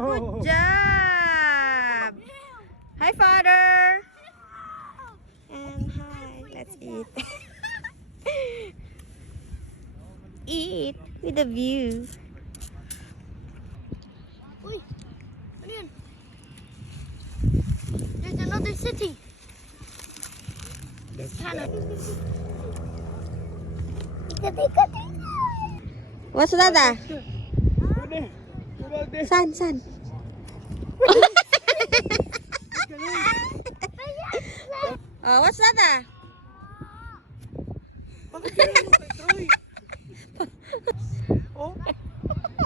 Good job! Hi, Father! And hi. Let's eat. Eat with a view. Uy, ano yan? There's another city. What's that? San? Oh, what's that? Oh,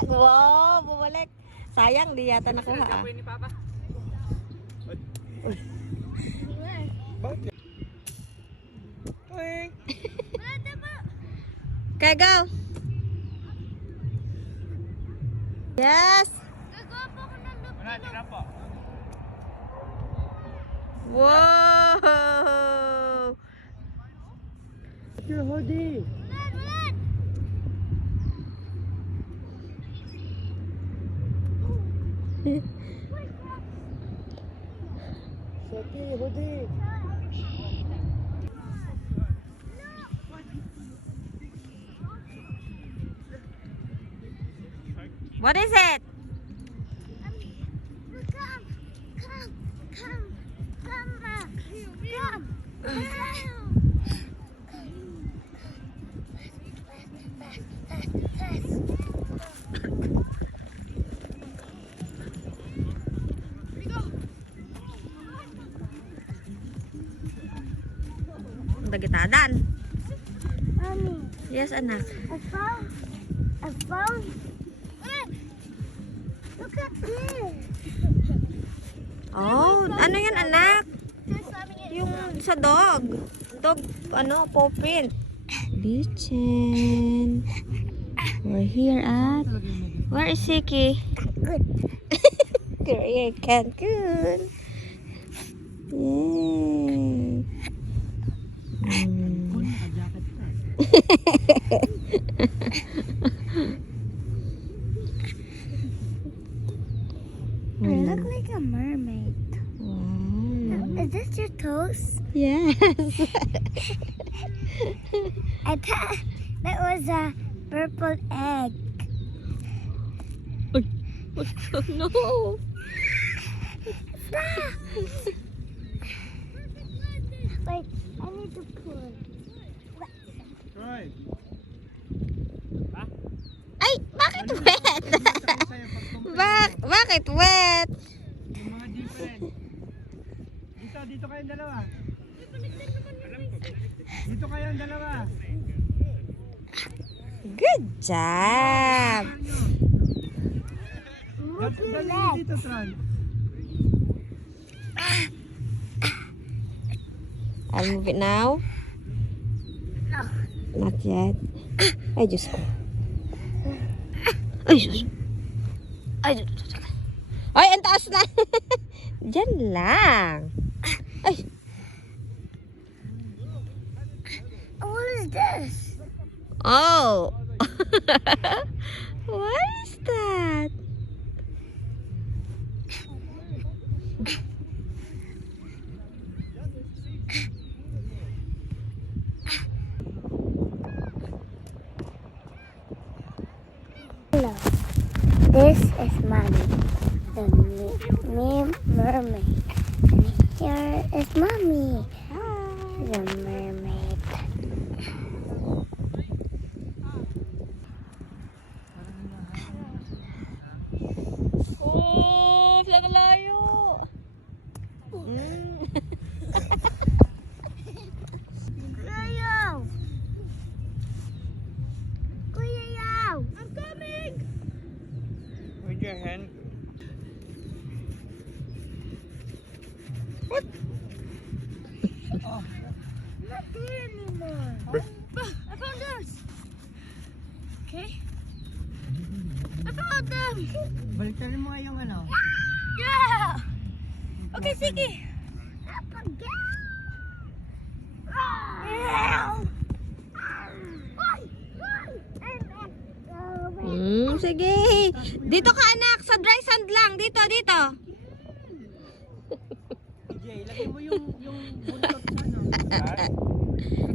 Wow, bumalik. Sayang, di yata nakuha. ni Papa. Bakit? Okay, go. Yes. Wala, tira po. Whoa. Your hoodie. Saki, hoodie. What is it? Dagitadan. Mommy, Yes, anak. I found. Look at this. Oh, ano yan, anak? They're slamming it. Yung sa dog. Dog, paw print. Beachen. We're here at... Where is Siki? Good. Korea, Cancun. Yay. I look like a mermaid. Wow. Is this your toes? Yes. I thought that was a purple egg. No. Stop! Wait, I need to pull. Right. Ay, bakit wet? Bakit wet? Yung mga different. Dito kayong dalawa. Dito kayong dalawa. Good job. Dali dito, Tron. I'll move it now. Not yet. Ay, Diyos ko. Ay, Diyos. Ay, Diyos. Ay, ang taas na. Diyan lang. Ay. What is this? Oh. What is that? Hello. This is Mommy, the mermaid. And here is Mommy, the mermaid. Oh, flag layo. Kuya! Kuya! I'm coming! With your hand. Not there anymore. I found this. Okay. I found them. Baliktarin mo nga yung ano. Yeah. Okay, sige. Up again. Sige. Dito ka anak, sa dry sand lang. Dito, dito. Jay, lagay mo yung buntot sa ano.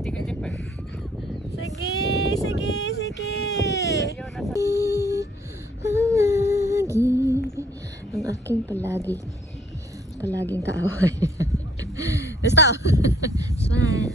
Ikot ka dyan pa. Sige, sige, sige. Ayun, nasa... Ang aking palaging kaaway. Gusto? Smile.